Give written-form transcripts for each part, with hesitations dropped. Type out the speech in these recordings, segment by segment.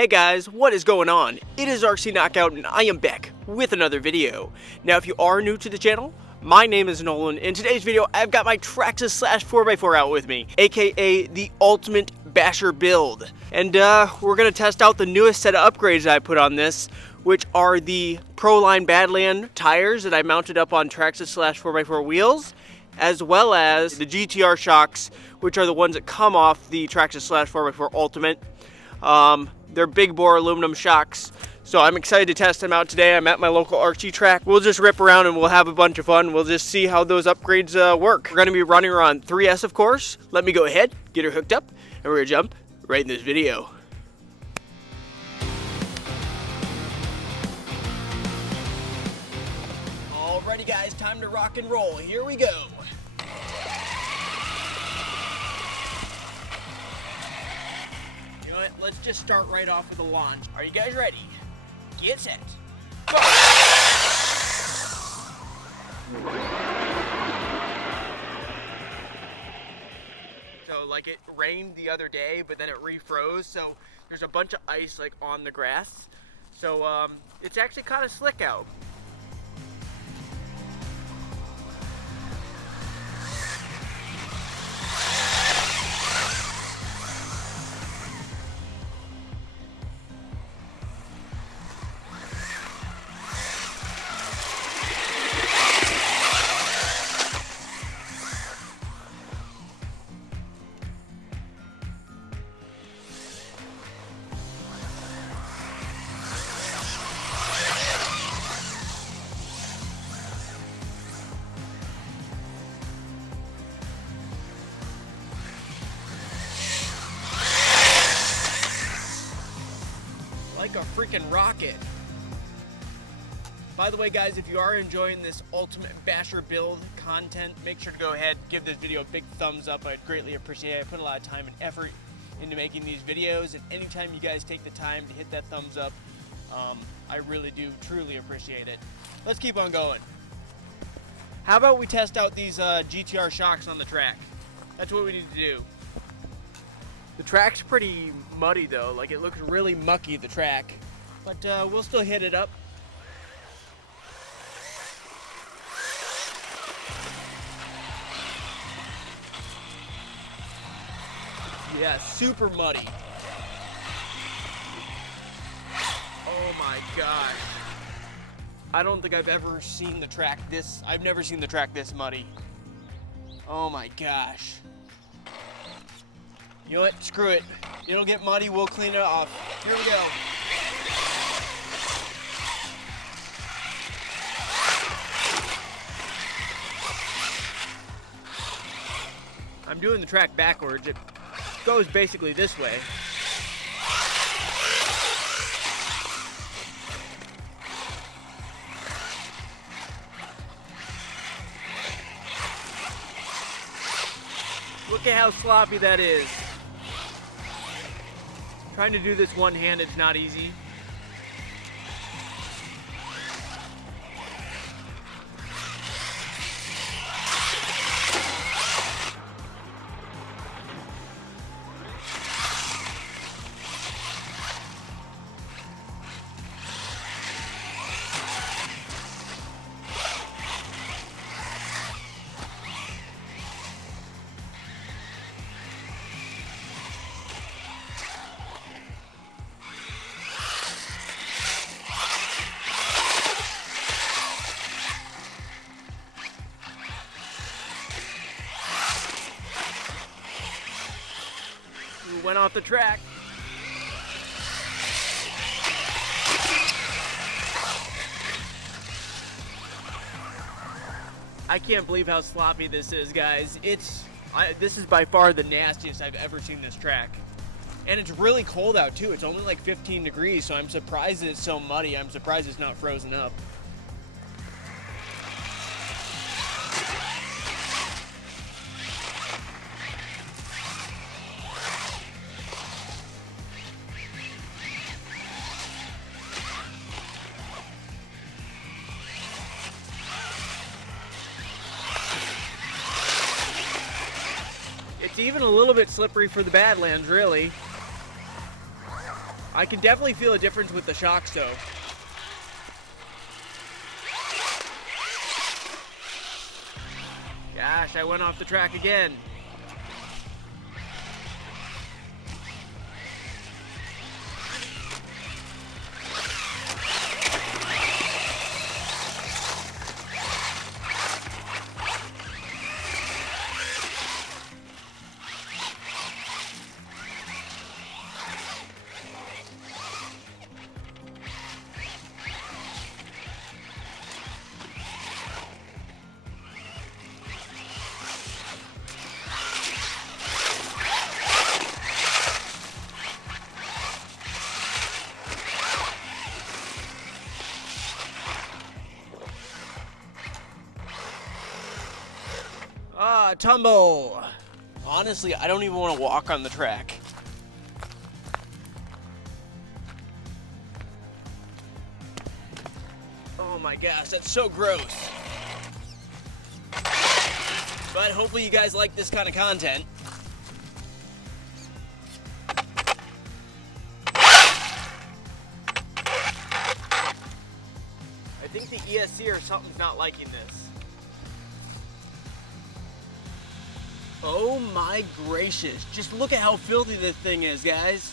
Hey guys, what is going on? It is RC Knockout and I am back with another video. Now if you are new to the channel, my name is Nolan. In today's video, I've got my Traxxas Slash 4x4 out with me, aka the ultimate basher build. And we're going to test out the newest set of upgrades I put on this, which are the Proline Badlands tires that I mounted up on Traxxas Slash 4x4 wheels, as well as the GTR shocks, which are the ones that come off the Traxxas Slash 4x4 Ultimate. They're big bore aluminum shocks, so I'm excited to test them out today. I'm at my local RC track. We'll just rip around and we'll have a bunch of fun. We'll just see how those upgrades work. We're gonna be running her on 3S, of course. Let me go ahead, get her hooked up, and we're gonna jump right in this video. Alrighty guys, time to rock and roll. Here we go. Let's just start right off with a launch. Are you guys ready? Get set. Go. So like it rained the other day, but then it refroze. So there's a bunch of ice like on the grass. So it's actually kind of slick out. Like a freaking rocket. By the way guys, if you are enjoying this ultimate basher build content, make sure to go ahead and give this video a big thumbs up. I'd greatly appreciate it. I put a lot of time and effort into making these videos, and anytime you guys take the time to hit that thumbs up, I really do truly appreciate it. Let's keep on going. How about we test out these GTR shocks on the track? That's what we need to do. The track's pretty muddy though, like it looks really mucky, the track, but we'll still hit it up. Yeah, super muddy. Oh my gosh. I don't think I've ever seen the track this, I've never seen the track this muddy. Oh my gosh. You know what? Screw it. It'll get muddy. We'll clean it off. Here we go. I'm doing the track backwards. It goes basically this way. Look at how sloppy that is. Trying to do this one-handed is not easy. Went off the track. I can't believe how sloppy this is, guys. This is by far the nastiest I've ever seen this track. And it's really cold out too. It's only like 15 degrees, so I'm surprised that it's so muddy. I'm surprised it's not frozen up. It's even a little bit slippery for the Badlands, really. I can definitely feel a difference with the shocks though. Gosh, I went off the track again. Tumble. Honestly, I don't even want to walk on the track. Oh my gosh, that's so gross. But hopefully you guys like this kind of content. I think the ESC or something's not liking this. Oh my gracious, just look at how filthy this thing is, guys.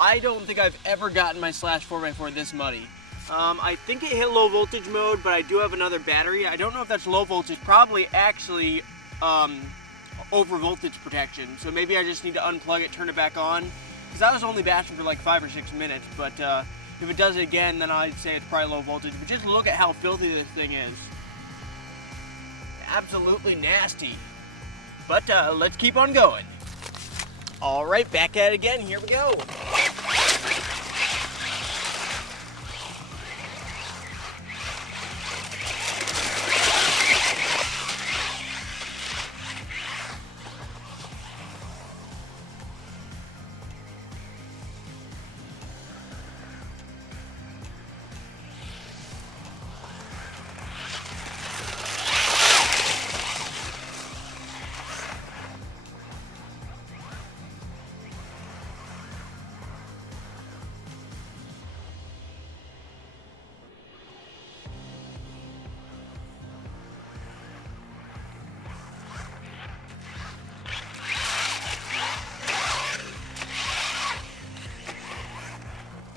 I don't think I've ever gotten my Slash 4x4 this muddy. I think it hit low voltage mode, but I do have another battery. I don't know if that's low voltage, probably actually over voltage protection. So maybe I just need to unplug it, turn it back on. Because I was only bashing for like 5 or 6 minutes, but if it does it again, then I'd say it's probably low voltage. But just look at how filthy this thing is. Absolutely nasty. But let's keep on going. All right, back at it again. Here we go.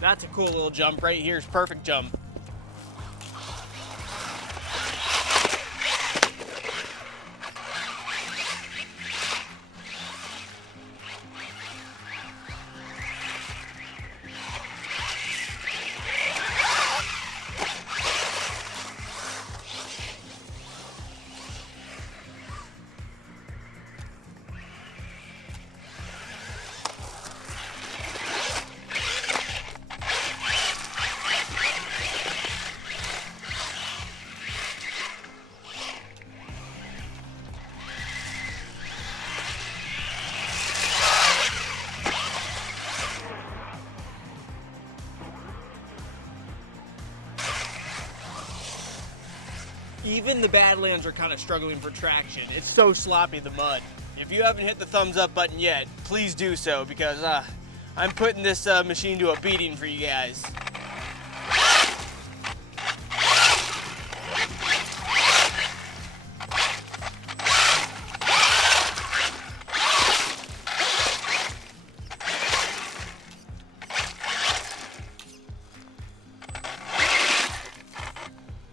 That's a cool little jump right here. It's perfect jump. Even the Badlands are kind of struggling for traction. It's so sloppy, the mud. If you haven't hit the thumbs up button yet, please do so, because I'm putting this machine to a beating for you guys.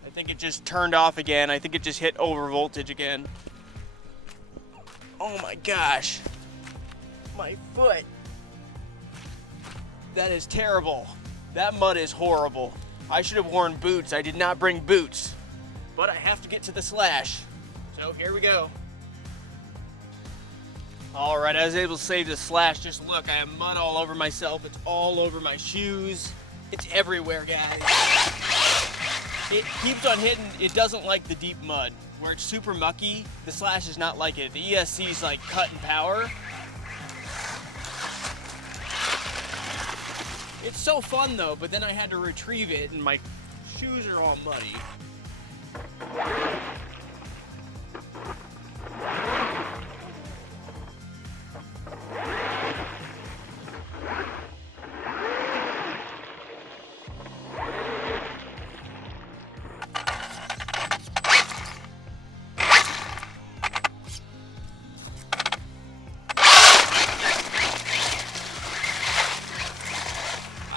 I think it just turned off again. I think it just hit over voltage again. Oh my gosh. My foot. That is terrible. That mud is horrible. I should have worn boots. I did not bring boots. But I have to get to the Slash. So here we go. Alright, I was able to save the Slash. Just look, I have mud all over myself. It's all over my shoes. It's everywhere, guys. It keeps on hitting. It doesn't like the deep mud. Where it's super mucky, the Slash is not like it. The ESC is like cutting power. It's so fun though, but then I had to retrieve it and my shoes are all muddy.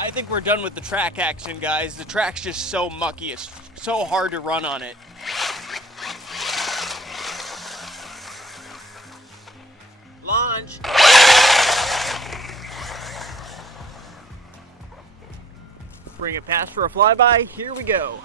I think we're done with the track action, guys. The track's just so mucky. It's so hard to run on it. Launch. Bring it past for a flyby. Here we go.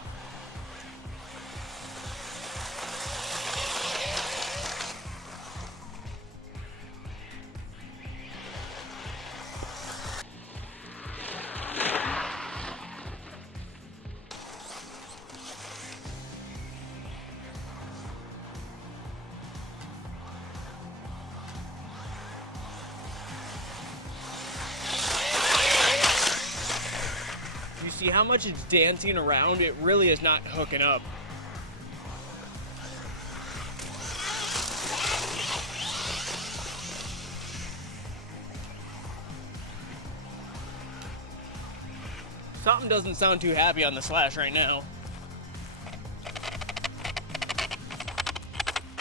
You see how much it's dancing around? It really is not hooking up. Something doesn't sound too happy on the Slash right now.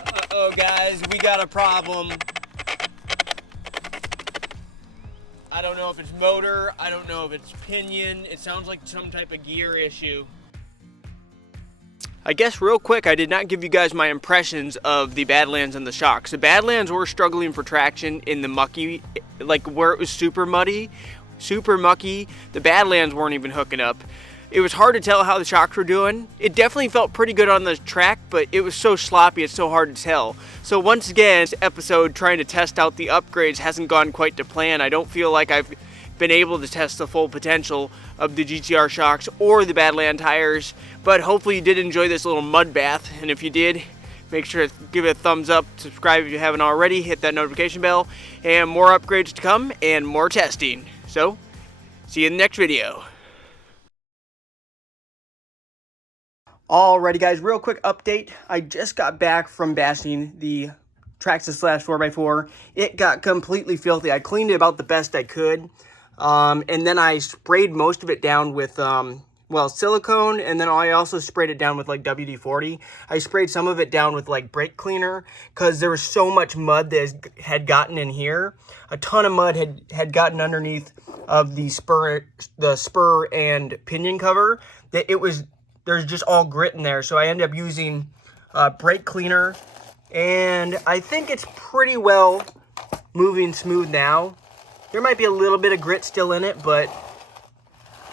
Uh-oh, guys, we got a problem. I don't know if it's motor, I don't know if it's pinion, it sounds like some type of gear issue. I guess real quick, I did not give you guys my impressions of the Badlands and the shocks. The Badlands were struggling for traction in the mucky, like where it was super muddy, super mucky. The Badlands weren't even hooking up. It was hard to tell how the shocks were doing. It definitely felt pretty good on the track, but it was so sloppy, it's so hard to tell. So once again, this episode trying to test out the upgrades hasn't gone quite to plan. I don't feel like I've been able to test the full potential of the GTR shocks or the Badland tires, but hopefully you did enjoy this little mud bath, and if you did, make sure to give it a thumbs up, subscribe if you haven't already, hit that notification bell, and more upgrades to come and more testing. So, see you in the next video. Alrighty guys, real quick update. I just got back from bashing the Traxxas Slash 4x4. It got completely filthy. I cleaned it about the best I could. And then I sprayed most of it down with, well, silicone. And then I also sprayed it down with like WD-40. I sprayed some of it down with like brake cleaner because there was so much mud that had gotten in here. A ton of mud had gotten underneath of the spur and pinion cover that it was... There's just all grit in there, so I ended up using brake cleaner, and I think it's pretty well moving smooth now. There might be a little bit of grit still in it, but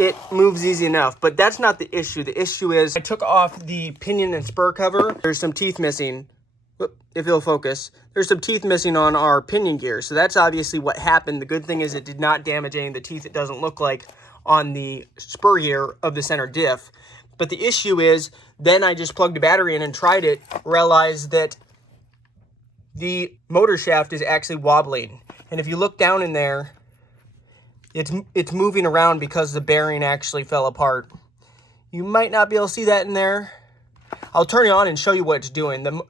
it moves easy enough. But that's not the issue. The issue is I took off the pinion and spur cover. There's some teeth missing. Whoop, if it'll focus. There's some teeth missing on our pinion gear, so that's obviously what happened. The good thing is it did not damage any of the teeth. It doesn't look like on the spur gear of the center diff. But the issue is, then I just plugged a battery in and tried it, realized that the motor shaft is actually wobbling. And if you look down in there, it's moving around because the bearing actually fell apart. You might not be able to see that in there. I'll turn it on and show you what it's doing.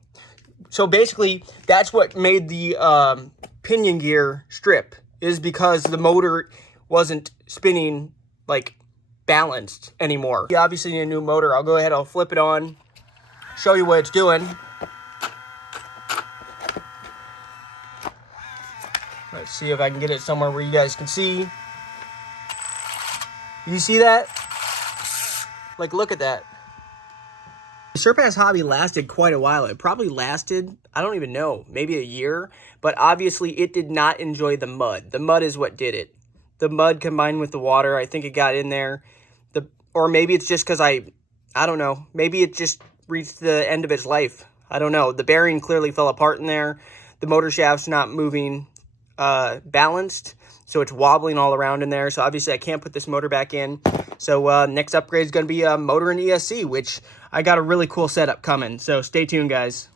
So basically, that's what made the pinion gear strip, is because the motor wasn't spinning like balanced anymore. You obviously need a new motor. I'll go ahead, I'll flip it on, show you what it's doing. Let's see if I can get it somewhere where you guys can see. You see that? Like, look at that. The Surpass hobby lasted quite a while. It probably lasted, I don't even know, maybe a year, but obviously it did not enjoy the mud. The mud is what did it. The mud combined with the water, I think it got in there. Or maybe it's just because I don't know. Maybe it just reached the end of its life. I don't know. The bearing clearly fell apart in there. The motor shaft's not moving balanced, so it's wobbling all around in there. So obviously I can't put this motor back in. So next upgrade is going to be a motor and ESC, which I got a really cool setup coming. So stay tuned, guys.